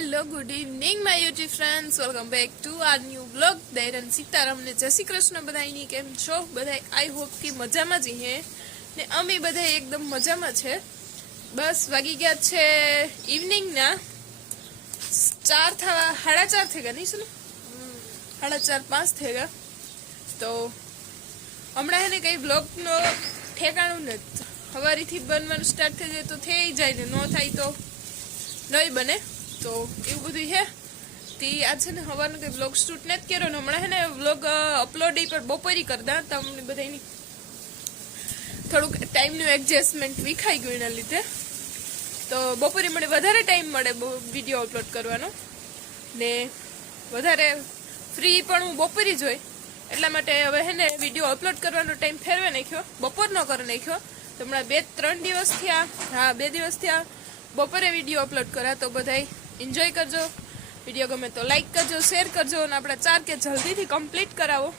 Hello good evening my YouTube friends, welcome back to our new blog. દૈરન સીતારામને જય શ્રી કૃષ્ણ. બધાની કેમ છો? બધા આઈ હોપ કે મજામાં જ હે ને અમે બધા એકદમ મજામાં છે. બસ વાગી ગયા છે ઇવનિંગના 4 થવા 4:30 થઈ ગયા, નહીં શું? 4:30-5 થઈ ગયા. તો હમણાં એને કઈ બ્લોગનો ઠેકાણું નથી. સવારીથી બનવાનું સ્ટાર્ટ થઈ જાય તો થઈ જાય ને, ન થાય તો નહીં બને. તો એવું બધું હે તે આજ છે ને સવારનો કંઈ બ્લોગ શૂટ નથી કર્યો ને હમણાં હે ને બ્લોગ અપલોડ પર બપોરી કરતા તમને બધાની થોડુંક ટાઈમનું એડજસ્ટમેન્ટ વિખાઈ ગયું એના લીધે. તો બપોરે મને વધારે ટાઈમ મળે વિડીયો અપલોડ કરવાનો ને વધારે ફ્રી પણ હું બપોરી જ હોય, એટલા માટે હવે હે ને વિડીયો અપલોડ કરવાનો ટાઈમ ફેરવે નાખ્યો, બપોરનો કરી નાખ્યો. તો હમણાં 2-3 દિવસ થયા, 2 દિવસ થયા બપોરે વિડીયો અપલોડ કર્યા. તો બધાય એન્જોય કરજો. વિડીયો ગમે તો લાઈક કરજો, શેર કરજો અને આપણા 4K જલ્દીથી કમ્પ્લીટ કરાવો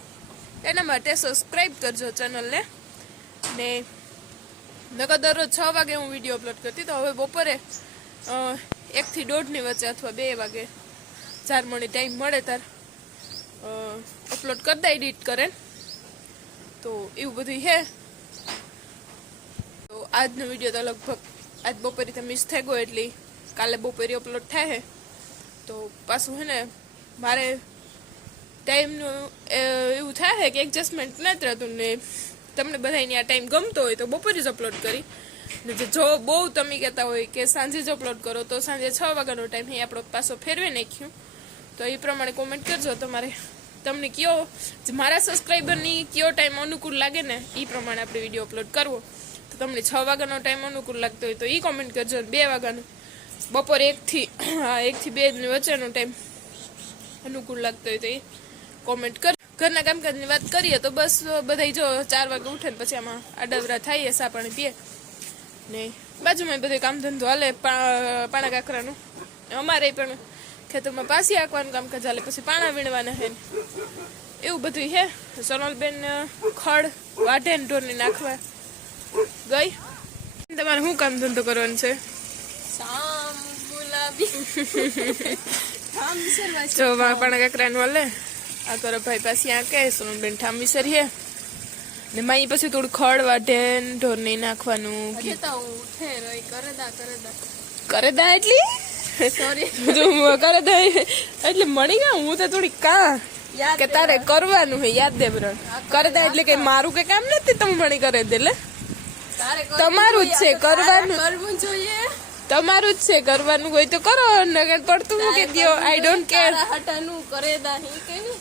એના માટે સબસ્ક્રાઈબ કરજો ચેનલને. ને નકર દરરોજ 6 વાગે હું વિડીયો અપલોડ કરતી, તો હવે બપોરે 1 થી 1:30 વચ્ચે અથવા 2 વાગે 4 મને ટાઈમ મળે તાર અપલોડ કરી દે એડિટ કરે. તો એવું બધું હે. તો આજનો વિડીયો તો લગભગ આજ બપોરે તો મિસ થઈ ગયો, એટલે કાલે બપોરે અપલોડ થાય. તો પાછું હે ને મારે ટાઈમનું એવું થાય કે એડજસ્ટમેન્ટ નથી રહેતું ને તમને બધાને આ ટાઈમ ગમતો હોય તો બપોરે જ અપલોડ કરી ને જો બહુ તમે કહેતા હોય કે સાંજે જ અપલોડ કરો તો સાંજે 6 વાગ્યાનો ટાઈમ અહીં આપણો પાછો ફેરવી નાખ્યું. તો એ પ્રમાણે કોમેન્ટ કરજો તમને કયો મારા સબસ્ક્રાઈબરની કયો ટાઈમ અનુકૂળ લાગે ને એ પ્રમાણે આપણે વિડીયો અપલોડ કરવો. તો તમને 6 વાગ્યાનો ટાઈમ અનુકૂળ લાગતો હોય તો એ કોમેન્ટ કરજો. 2 વાગ્યાનો બપોરે 1 થી 2 વચ્ચેનો ટાઈમ અનુકૂળ લાગતો હોય તો એ કોમેન્ટ કર. ઘરના કામકાજની વાત કરીએ તો બસ બધા જો 4 વાગે ઉઠે ને પછી આમાં આડવરા થાય, સા પાણી પીએ ને બાજુમાં બધું કામ ધંધો હાલે પાણા કાકરાનું. અમારે પણ ખેતરમાં પાસી આંકવાનું કામકાજ હાલે, પછી પાણા વીણવાના હે એવું બધું હે. સોનલબેન ખડ વાઢે ને ઢોરને નાખવા ગઈ. તમારે શું કામ ધંધો કરવાનું છે? જો પાણા કાકરાનું હાલે. આ કરો ભાઈ પાછી આ કે સોનલબેન ઠામ વિસરીએ ને માઈ પછી થોડું ખડ વાઢે ને ઢોર નહીં નાખવાનું કરે દા એટલી કરે દા એટલે મળી ગયા. હું તો થોડી કે તારે કરવાનું હે યાદ દે બરણ કરે દા એટલે કે મારું કે કામ નથી તમે મણી કરે દે. એટલે તમારું જ છે કરવાનું જોઈએ, તમારું જ છે કરવાનું હોય તો કરો નગર પડતું મૂકી દો. I don't care. હટાનું કરે દા હી કે ની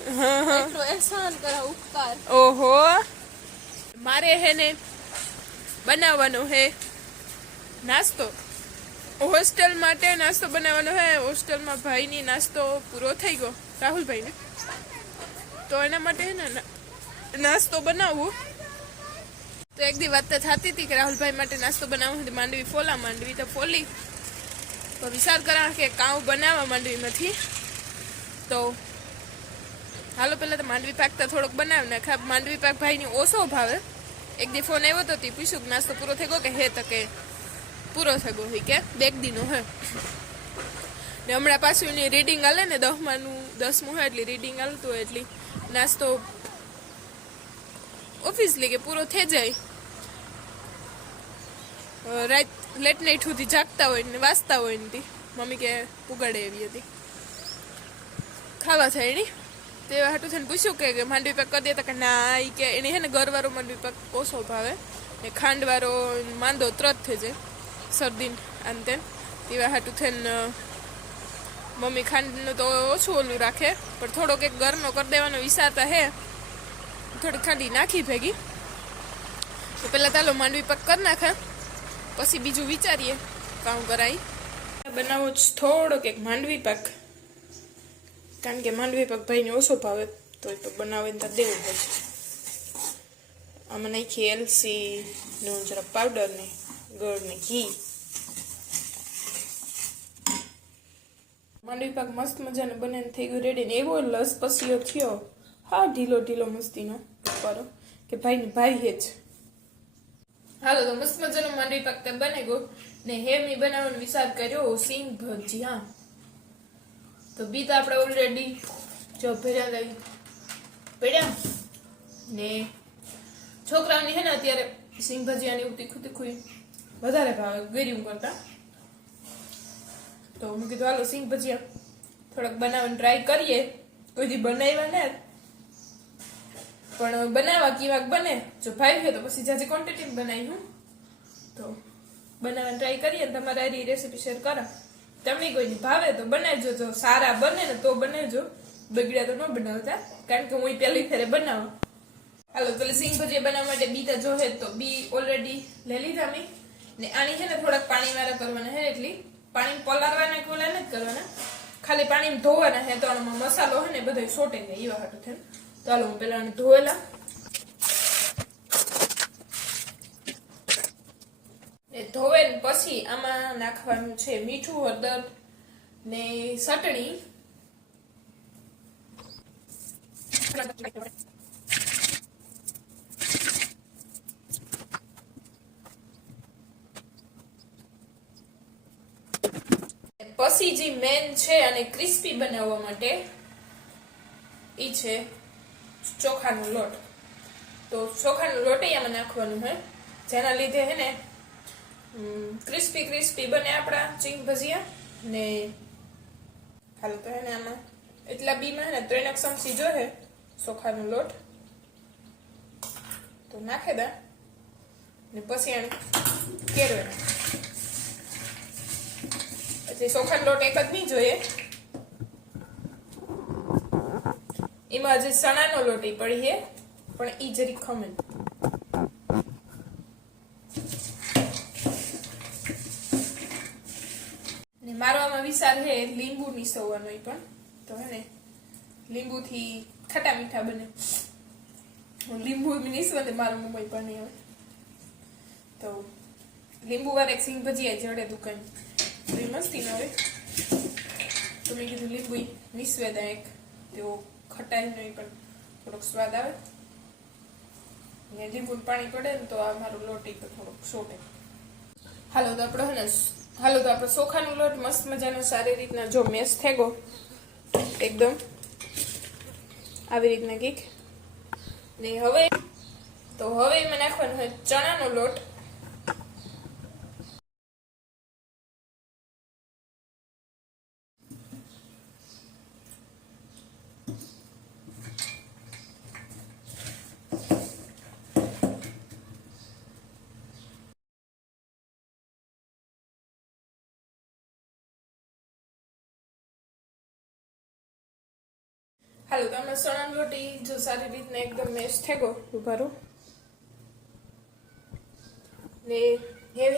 એટલો એહસાન કરા ઉપકાર. ઓહો મારે હે ને બનાવવાનો હે નાસ્તો. હોસ્ટેલ માટે નાસ્તો બનાવવાનો હે. હોસ્ટેલમાં ભાઈની નાસ્તો પૂરો થઈ ગયો, રાહુલભાઈને. તો એના માટે હે ને નાસ્તો બનાવવું. તો એક દી વાત તો થતી હતી કે રાહુલભાઈ માટે નાસ્તો બનાવવો હતી. માંડવી તો ફોલી. તો વિચાર કરા કે કાઉ બનાવવા માંડવીમાંથી. તો હાલો પહેલાં તો માંડવી પાક તો થોડોક બનાવી નાખા. માંડવી પાક ભાઈને ઓછો ભાવે. એક દી ફોન આવ્યો હતો તે પૂછ્યું કે નાસ્તો પૂરો થઈ ગયો કે હે? તો કે પૂરો થઈ ગયો હોય કે 2 દીનો હે ને હમણાં પાછું એની રીડિંગ હાલે ને 10મું હોય એટલે રીડિંગ હાલતું હોય એટલે નાસ્તો ઓફિસલી કે પૂરો થઈ જાય. રાત લેટ નાઇટ સુધી જાગતા હોય ને વાંચતા હોય ને મમ્મી કે પુગાડે એવી હતી ખાવા થાય નહીં. તે હાટું થઈને પૂછ્યું કે માંડવી પાક કરી દેતા કે ના, એ કે એને હે ને ગરવાળો માંડવી પાક ઓછો ભાવે ને ખાંડવાળો માંદો તરત થઈ જાય શરદી અંતે. તેવા હાટું થઈને મમ્મી ખાંડનું તો ઓછું ઓલું રાખે પણ થોડોક એક ઘરનો કરી દેવાનો વિચારતા હે. થોડી ખાંડી નાખી ભેગી. તો પહેલાં ચાલો માંડવી પાક કરી નાખે પછી બીજું વિચારીએ કામ કરાય. બનાવો જ થોડોક એક માંડવી પાક, કારણ કે માંડવી પાક ભાઈને ઓછો ભાવે તો એ તો બનાવીને તો દેવું પડે. આમાં નાખી એલસીનું જરા પાવડર ને ગળ ને ઘી. માંડવી પાક મસ્ત મજાનો બને થઈ ગયું રેડી ને એવો લસપસીયો થયો. હા ઢીલો મસ્તીનો કરો કે ભાઈ હેજ. હાલો તો મસ્ત મજાનો માંડવી પાક બને ગયો ને હે મેં બનાવવાનો વિચાર કર્યો સિંગ ભજીયા. તો બીટ આપણે ઓલરેડી જો ભેજા લઈ પડ્યા ને છોકરાઓની હે ને અત્યારે સિંગ ભજીયાની એવું તીખું તીખું વધારે ભાવે ગળ્યું કરતા. તો મેં કીધું હાલો સિંગ ભજીયા થોડાક બનાવવાની ટ્રાય કરીએ. કોઈથી બનાવ્યા ને પણ બનાવવા કેવાક બને, જો ભાઈ છે તો પછી જાજી ક્વોન્ટિટી બનાવી હું તો બનાવવાની ટ્રાય કરીએ. તમારે આ રેસીપી શેર કરો. તમને કોઈની ભાવે તો બનાવજો, જો સારા બને ને તો બનાવજો, બગડ્યા તો ન બનાવતા, કારણ કે હું પહેલી ફેરે બનાવું. હાલો પેલે સિંગ ભજીયા બનાવવા માટે બીટા જોહે તો બી ઓલરેડી લઈ લીધા મેં ને આની છે ને થોડાક પાણી વાળા કરવાના હે, એટલી પાણી પલાળવાના કે ઓલા નથી કરવાના, ખાલી પાણી ધોવાના હે. તો આમાં મસાલો હે ને બધો સોટે જાય એવા હાટું છે. તો હાલો હું પેલા આને ધોયેલા ને ધોવે ને પછી આમાં નાખવાનું છે મીઠું, હળદર ને ચટણી. પછી જે મેન છે અને ક્રિસ્પી બનાવવા માટે ઈ છે ચોખાનો લોટ. તો ચોખાનો લોટ આમાં નાખવાનું હે, જેના લીધે હે ને ક્રિસ્પી ક્રિસ્પી બને આપણા સિંગ ભજીયા. ને હાલ તો હે ને આમાં એટલા બીમાં હે ને 3 ચમચી જોહે ચોખાનો લોટ તો નાખે દા ને પછી આને કેરવાના. ચોખાનો લોટ એક જ નહીં જોઈએ, એમાં જે ચણાનો લોટ પડી છે પણ ઈ જરી ખમે ને મારો આમાં વિચાર છે લીંબુ નીસવવાનો પણ. તો હે ને લીંબુ થી ખટા મીઠા બને. હું લીંબુ નીસવા દે મારો મમ્મી પણ નહીં હવે. તો લીંબુ વાળા એક સિંગ ભજીયા જડે દુકાન મસ્તી ન હોય તો મેં કીધું લીંબુ નીસવે દા એક, તેઓ ખટાઈ નહીં પણ થોડોક સ્વાદ આવે. લીંબુનું પાણી પડે ને તો આ મારો લોટ થોડોક સોટે. હાલો તો આપણે ચોખાનો લોટ મસ્ત મજાનો સારી રીતના જો મેશ થઈ ગયો એકદમ આવી રીતના કઈક ને હવે એમાં નાખવાનો હોય ચણાનો લોટ. હાલો તો આમાં ચણાનો લોટ જો સારી રીતના એકદમ મેશ થઈ ગયો ઉભારો ને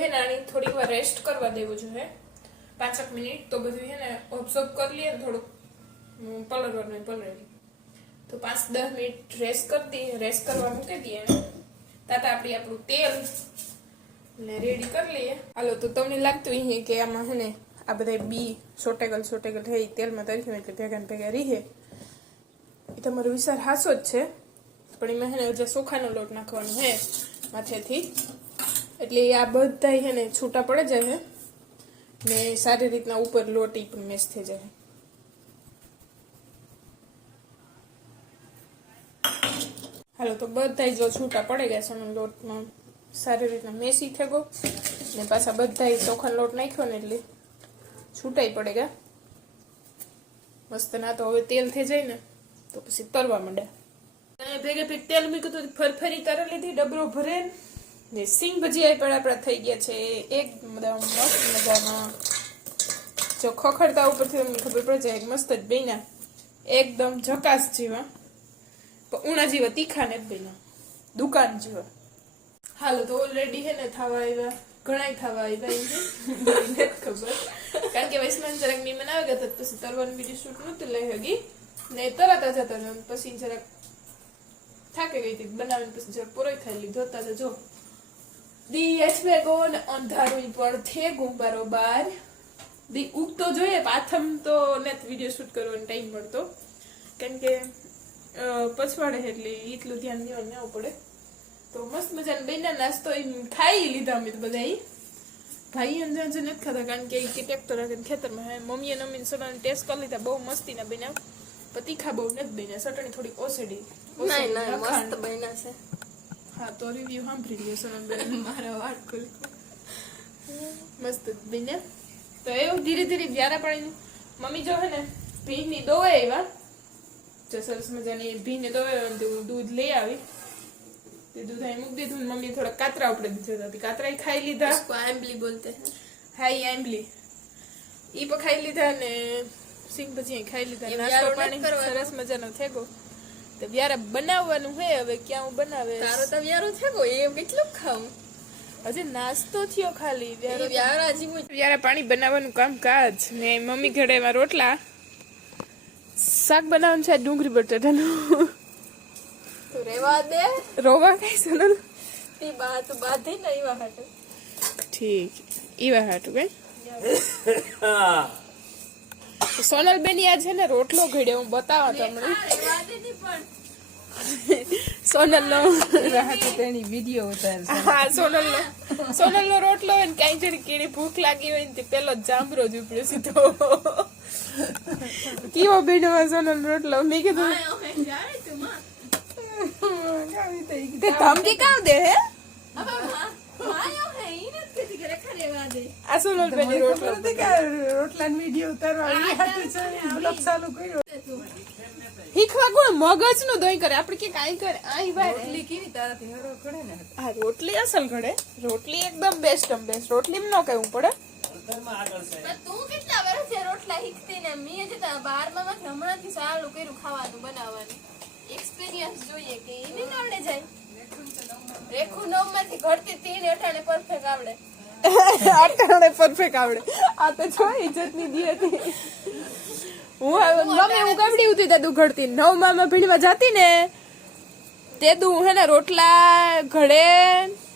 હે નાની થોડી વાર રેસ્ટ કરવા દેવું જોઈએ 5 મિનિટ. તો બધું હે ને ઓબ્ઝર્વ કરી લઈએ ને થોડુંક પલળવાનું પલળેલી તો 5-10 મિનિટ રેસ્ટ કરવા મૂકી દઈએ. તાતા આપણું તેલ ને રેડી કરી લઈએ. હાલો તો તમને લાગતું હોય કે આમાં હે ને આ બધા બી સોટેગલ થઈ તેલમાં તરી એટલે ભેગા ને ભેગા રહે, એ તમારો વિચાર હાસો જ છે. પણ એમાં હે ને ચોખાનો લોટ નાખવાનો હે માથેથી, એટલે આ બધા હે ને છૂટા પડે જાય ને સારી રીતના ઉપર લોટ પણ મેશ થઈ જાય. હાલો તો બધા જો છૂટા પડે ગયા છે લોટમાં સારી રીતના મેસી થઈ ગયો ને પાછા બધા ચોખાનો લોટ નાખ્યો ને એટલે છૂટાઈ પડે ગયા મસ્ત. ના તો હવે તેલ થઈ જાય ને તો પછી તરવા માંડે. ભેગે ભેગ તેલ મૂક્યું તો ફરફરી તરી લીધી ડબરો ભરે ને સિંગ ભજીયા પણ આપણા થઈ ગયા છે એકદમ મસ્ત મજાના. જો ખખડતા ઉપરથી તમને ખબર પડે જાય મસ્ત જ બન્યા એકદમ ઝકાસ જેવા, પણ ઉણા જેવા તીખા ને બન્યા દુકાન જેવા. હાલો તો ઓલરેડી હે ને થવા આવ્યા ઘણા થવા આવ્યા ખબર, કારણ કે વૈષ્ણવ જરાક મહેમાન આવી ગયા હતા પછી તરવાનું બીજું શૂટ નતું લઈ હગી ને તરત જ હતા. પછી જરાક થાકી ગઈ હતી બનાવીને પછી જરાક પૂરો ખાઈ લીધો હતા. જો દી એચવેગો ને અંધારું પણ થેગું બરોબર દી ઉગતો જોઈએ પાથમ તો ને વિડીયો શૂટ કરવાનો ટાઈમ મળતો, કારણ કે પછવાડે એટલે એટલું ધ્યાન દેવાનું ન પડે. તો મસ્ત મજાનો બેના નાસ્તો ખાઈ લીધા અમે બધા ભાઈ અંજાન નથી ખાતા કારણ કે એ ટ્રેક્ટર રાખીને ખેતરમાં હે. મમ્મીએ નમીને સોનાને ટેસ્ટ કરી લીધા, બહુ મસ્તીના બન્યા, પણ તીખા બહુ નથી બન્યા, ચટણી થોડી ઓસડી. મસ્ત બન્યા છે. હા તો રિવ્યુ સાંભળી લ્યો સોનલબેન. મારા વાળ ખુલ મસ્ત બન્યા. તો એવું ધીરે ધીરે વ્યારા પાણીનું મમ્મી જો હે ને ભીંની દોવાય આવ્યા, જો સરસ મજાની ભીને દોવાય દૂધ લઈ આવી, તે દૂધ અહીં મૂકી દીધું. મમ્મી થોડા કાતરા આપણે દીધા હતા, કાતરા ખાઈ લીધા. આંબલી બોલતે હા એ આંબલી ઈ પણ ખાઈ લીધા ને સિંગ ભજી ખાઈ લીધા. નાસ્તો પાણી સરસ મજાનો થેગો. તો વ્યારા બનાવવાનું હે, હવે ક્યાં બનાવે તારો તો વ્યારો થેગો એ કેટલું ખાવું, હજી નાસ્તો થયો ખાલી. વ્યારા પાણી બનાવવાનું કામ કાજ ને મમ્મી ઘરે એમાં રોટલા, શાક બનાવવાનું છે ડુંગળી બટાટાનું. તું રેવા દે, રોવા કઈ સોનલ તી બાત બાધી ને ઈવા હાટુ. ઠીક ઈવા હાટુ કઈ સોનલ બેન યાદ છે ને રોટલો ઘડ્યો, હું બતાવો તમને. સોનલ નો તેની વિડિયો ઉતાર. હા સોનલ નો રોટલો હોય ને કઈ જણી કીડી ભૂખ લાગી હોય ને તે પેલો જાંબરો જ ઉપડ્યો સીધો. કેવો બેનો સોનલ રોટલો. મેં કીધું ધમકી કામ દે હે આ સોનલ બેન રોટલો રોટલાનો વિડિયો ઉતારવા બ્લોગ ચાલુ કર્યો. શીખવા કોણ મગજ નું દોઈ કરે, આપણે કે કાઈ કરે આઈ બાર. રોટલી કેવી તારાથી હરો ઘડે ને. હા રોટલી અસલ ઘડે, રોટલી એકદમ બેસ્ટ રોટલી નો કહેવું પડે. તું કેટલા વર્ષે રોટલા શીખતી ને મેં જે 12મા માં હમણાંથી ચાલુ કર્યું ખાવાનું બનાવવાનું. એક્સપિરિયન્સ જોઈએ કે એને આવડે જાય. રેખુ 9 માંથી ઘડતી તીને અટાણે પરફેક્ટ આવડે. અટાણે પરફેક્ટ આવડે. આ તો જો ઇજ્જતની દી હતી. હું કબડી ઉતી તેદુ ઘડતી 9મા માં ભીડવા જાતી ને તેદુ હે ને રોટલા ઘડે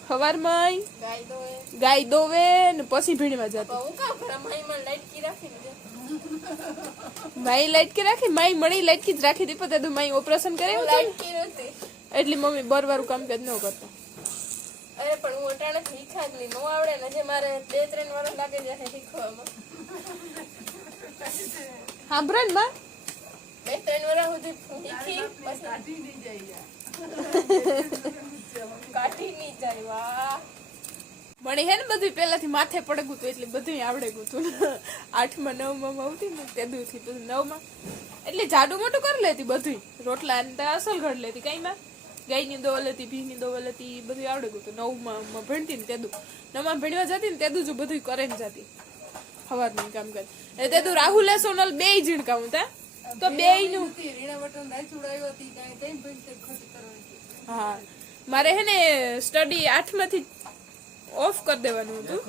સવારમાં ગાય દોવે ને પછી ભીડવા જાતી. હું કામ કરે માઈમાં લાઈટકી રાખીને માઈ લાઈટકી રાખી, માઈ મણી લાઈટકી જ રાખી હતી, પણ તેદુ માઈ ઓપરેશન કરાવ્યું લાઈટકી નહોતી એટલે મમ્મી બરવારું કામકાજ ન કરતા. અરે પણ હું અટાણે શીખા જ નહીં, નો આવડે ને જે મારે 2-3 વર્ષ લાગે જાય શીખવામાં. સાંભળે ને માં 2-3 વર્ષ સુધી શીખી પછી કાઢી નહીં જાય. વાહ મને હે ને બધું પેલાથી માથે પડે ગુતું એટલે બધું આવડે ગુતું. 8મા 9મા આવતી ને તેદું થી પછી 9મા એટલે જાડું મોટું કરી લેતી બધું. રોટલા ને અસલ ઘડ લેતી, કઈ માં ગાયની દોવલ હતી, ભીની દોવલ હતી, બધું આવડે ગુતું. 9મા ભણતી ને તેદું 9મા ભણવા જતી ને તેદું જ બધું કરે ને જતી સવારનું કામ કરે. એટલે તેદું રાહુલ સોનલ બે ઝીણકાવું તા તો બે નું. હા મારે હે ને સ્ટડી 8માંથી ઓફ કરી દેવાનું હતું.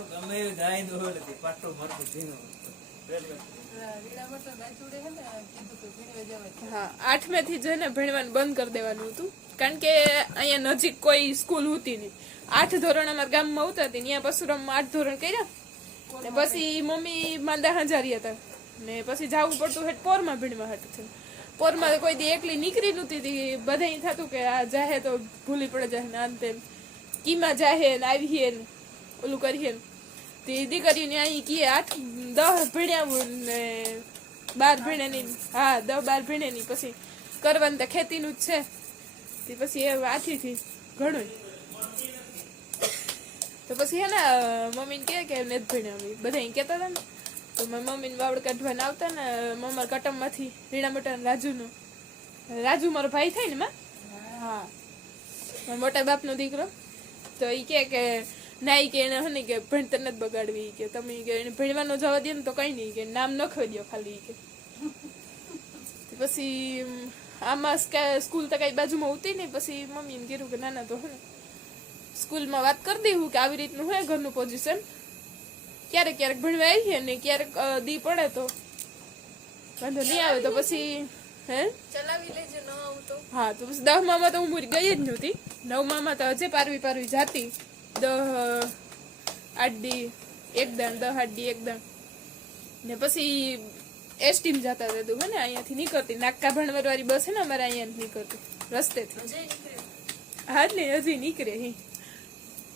હા 8માંથી જ ને ભણવાનું બંધ કરી દેવાનું હતું કારણ કે અહીંયા નજીક કોઈ સ્કૂલ હતી નહીં. 8 ધોરણ અમારા ગામમાં આવતા હતી, ત્યાં પરશુરામમાં 8 ધોરણ કર્યા ને પછી મમ્મી માંદા હાજારી હતા ને પછી જવું પડતું હેઠ પોરમાં ભીડમાં હતું. પોરમાં કોઈ દી એકલી નીકળી નહોતી, બધા થતું કે આ જાહે તો ભૂલી પડે જાય ને આમ તેમ કીમાં જાહે ને આવીએ ને ઓલું કરીએ ને તે દીકરીને અહીં કીએ 8-10 ભીણ્યા ને 12 ભીણ્યાની. હા 10-12 ભીણ્યાની પછી કરવાનું તો ખેતીનું જ છે તે પછી એ આથી ઘણું. તો પછી હે ને મમ્મીને કહે કે નથી ભીણ્યા, બધા અહીં કહેતા હતા ને તો મારી મમ્મીને વાવડ કાઢવાના આવતા ને મમ્મા કટમમાંથી રીણા મોટા રાજુનું. રાજુ મારો ભાઈ થાય ને માં. હા મારા મોટા બાપનો દીકરો. તો એ કે ના કે એને હે ને કે ભણતર નથી બગાડવી, કે તમે કે એને ભણવાનો જવા દે ને તો કઈ નહીં, કે નામ નખવી દો ખાલી. કે પછી આમાં સ્કૂલ તો કઈ બાજુમાં ઉતી નહીં. પછી મમ્મીને કીધું કે નાના તો હે ને સ્કૂલમાં વાત કરી દેવું કે આવી રીતનું હોય ઘરનું પોઝિશન, ક્યારેક ક્યારેક ભણવા આવીએ ને ક્યારેક દી પડે તો વાંધો નહીં આવે તો પછી હે ચલાવી લેજો ન આવું તો. હા તો પછી 10મા તો હું મૂરી ગઈ જ નહોતી. 9મા તો હજે પારવી જાતી 10-8 દી એકદમ 10-8 દી એકદમ ને પછી એસટીમ જતા હતા હે ને અહીંયાથી નીકળતી નાકા ભણવર વાળી બસ હે ને અમારે અહીંયા નીકળતી રસ્તેથી. હા એટલે હજી નીકળે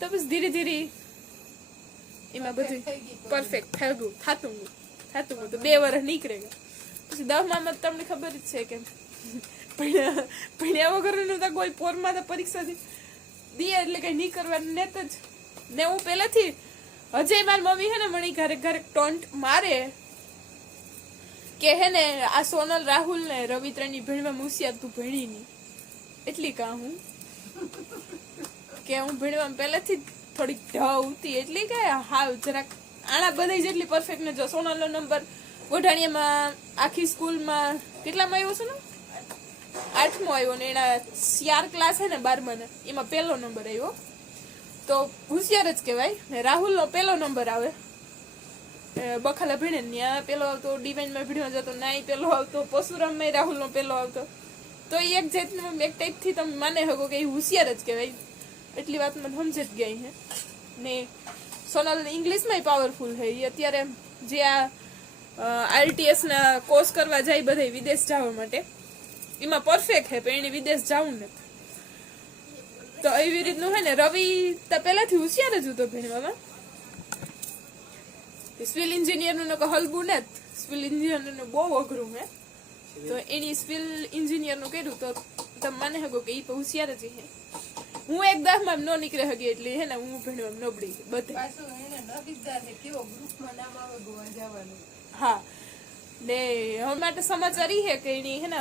તો બસ ધીરે ધીરે એમાં બધું પરફેક્ટ થઈ ગયું થાતું તો 2 વર્ષ નીકળે ગયા. પછી 10માં તમને ખબર જ છે કે ભણ્યા વગરનું તો કોઈ પોરમાં તો પરીક્ષા દે એટલે કઈ નહીં કરવાનું નેત જ ને. હું પહેલાથી હજે મારી મમ્મી હે ને મને ઘરે ટોન્ટ મારે કે હે ને આ સોનલ રાહુલ ને રવિ ત્રણની ભણવા હોશિયાર તું ભણી નહીં એટલી કા હું કે હું ભણવામાં પહેલાથી જ થોડીક ઢ ઉતી એટલી કે હાવ જરાક આણા બધા જેટલી પરફેક્ટ ને. જો સોનલનો નંબર ગોઢાણીયામાં આખી સ્કૂલમાં કેટલામાં આવ્યો છે ને 8મો આવ્યો ને એના 4 ક્લાસ હે ને 12માં એમાં પહેલો નંબર આવ્યો તો હોશિયાર જ કહેવાય. ને રાહુલનો પહેલો નંબર આવે બખાલા ભીણે ત્યાં પેલો આવતો, ડિવાઇનમાં ભીણવા જતો ના પેલો આવતો, પરશુરામમાં રાહુલનો પેલો આવતો. તો એ એક જાતનું એક ટાઈપથી તમે માને શકો કે એ હોશિયાર જ કહેવાય. એટલી વાત મને સમજ જ ગઈ હે. ને સોનલ ઇંગ્લિશમાં પાવરફુલ છે. એ અત્યારે જે આ IELTS ના કોર્સ કરવા જાય બધા વિદેશ જવા માટે એમાં પરફેક્ટ છે, પણ એને વિદેશ જવું નથી. તો એવી રીતનું હે ને. રવિ તો પહેલાથી હોશિયાર જ હતો ભણવામાં. સિવિલ એન્જિનિયર નું હલબું ને સિવિલ એન્જિનિયર નું બહુ અઘરું હે. તો એની સિવિલ એન્જિનિયર નું કર્યું તો તમે માને શકો કે એ હોશિયાર જ છે. હું એક 10માં ન નીકળી શકી એટલે હે ને હું ભણવામાં નબળી બધે. હા ને હવે માટે સમાચાર ઈ હે કે એની હે ને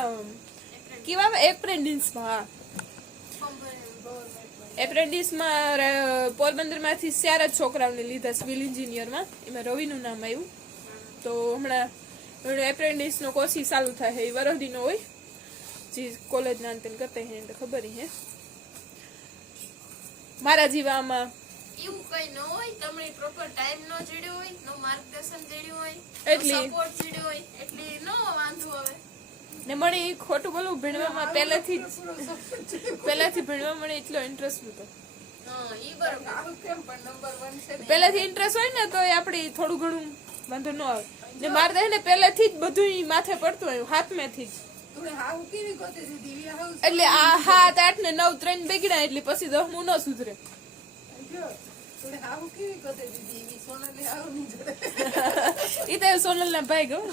કેવા એપ્રેન્ટિસમાં એપ્રેન્ટિસમાં પોરબંદરમાંથી 4 જ છોકરાઓને લીધા સિવિલ એન્જિનિયરમાં. એમાં રવિનું નામ આવ્યું. તો હમણાં એપ્રેન્ટિસનો કોર્સ ચાલુ થાય એ વરદીનો હોય જે કોલેજના અંતે કરતા હે એટલે ખબર હે. મારા જીવામાં એવું કઈ ન હોય, તમને પ્રોપર ટાઈમ નો જડ્યો હોય, નો માર્ગદર્શન જડ્યું હોય, એટલી સપોર્ટ જડ્યો હોય એટલે નો વાંધો આવે. ને મને એ ખોટું બોલવું ભણવામાં પહેલાથી ભણવા મને એટલો ઇન્ટરેસ્ટ નતો. ઈ બરોબર. પહેલાથી ઇન્ટરેસ્ટ હોય ને તો એ આપણે થોડું ઘણું વાંધો ન આવે. ને મારે ને પહેલાથી જ બધું માથે પડતું હોય હાથમાંથી જ. એટલે આ 7, 8 ને 9 3 બગડ્યા એટલે પછી 10મું ન સુધરે. ઈ તો સોનલ ના ભાઈ ગયો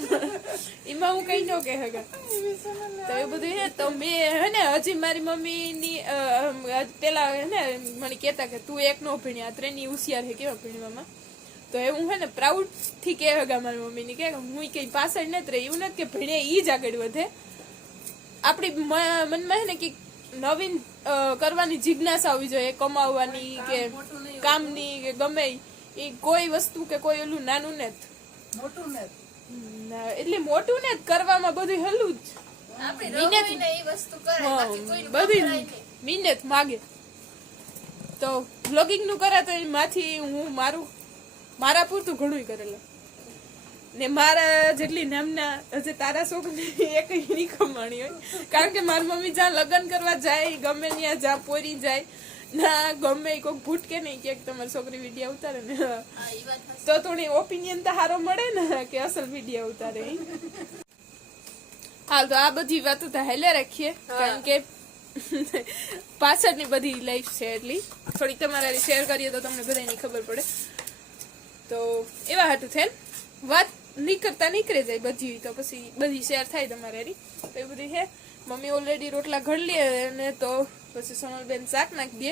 એમાં હું કઈ ન કે હગા. તો એ બધું હે. તો મેં હે ને હજી મારી મમ્મી ની પેલા હે ને મને કેતા કે તું એક નો ભણ્યા 3 હોશિયાર હે કેવા ભણવામાં. તો એ હું હે ને પ્રાઉડ થી કે હગા મારી મમ્મી ની કે હું કઈ પાછળ નથી રહી. એવું નથી કે ભણ્યા ઈ જ આગળ વધે. આપણી મનમાં હે ને કે નવીન કરવાની જિજ્ઞાસા હોવી જોઈએ, કમાવાની કે કામની કે ગમે એ કોઈ વસ્તુ કે કોઈ ઓલું નાનું ને એટલે મોટું ને કરવામાં બધું હલું જ બધી મહેનત માગે. તો બ્લોગિંગ નું કરે તો એમાંથી હું મારા પૂરતું ઘણું કરેલું ને. મારા જેટલી નામના હજે તારા છોકરી એક ની કમાણી હોય. કારણ કે મારી મમ્મી જ્યાં લગ્ન કરવા જાય ગમે ત્યાં જ્યાં પોરી જાય ના ગમે કોઈક ભૂટકે નહીં કે તમારી છોકરી વિડીયો ઉતારે ને તો થોડી ઓપિનિયન તો સારો મળે ને કે અસલ વિડીયો ઉતારે. હાલ તો આ બધી વાતો તો હેલે રાખીએ કારણ કે પાછળની બધી લાઈફ છે એટલી થોડીક તમારે શેર કરીએ તો તમને બધાની ખબર પડે. તો એવા હાટું છે વાત નીકળે જાય બધી તો પછી બધી શેર થાય તમારે. તો એ બધી છે. મમ્મી ઓલરેડી રોટલા ઘડ લે ને તો પછી સોનલબેન શાક નાખી દે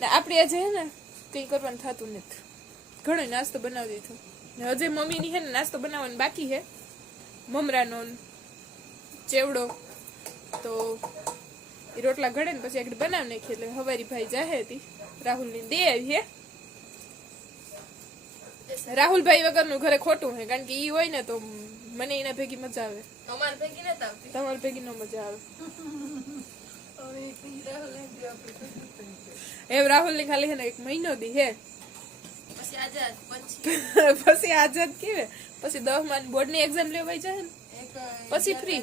ને આપણે આજે હે ને કઈ કરવાનું થતું નથી. ઘણો નાસ્તો બનાવી દીધો ને હજે મમ્મીની હે ને નાસ્તો બનાવવાનો બાકી છે. મમરાનો ચેવડો તો એ રોટલા ઘડે ને પછી આગળ બનાવી નાખીએ એટલે હવારી ભાઈ જાહે હતી રાહુલની દે આવી હે. રાહુલભાઈ વગરનું ઘરે ખોટું છે કારણ કે ઈ હોય ને તો મને એના ભેગી મજા આવે. અમાર ભેગી નત આવતી. તમારી ભેગી નો મજા આવે. એમ રાહુલ ની ખાલી છે ને 1 મહિનો દી હે પછી આઝાદ પછી આઝાદ કેવે પછી 10માં બોર્ડ ની એક્ઝામ લેવાઈ જાય ને પછી ફ્રી.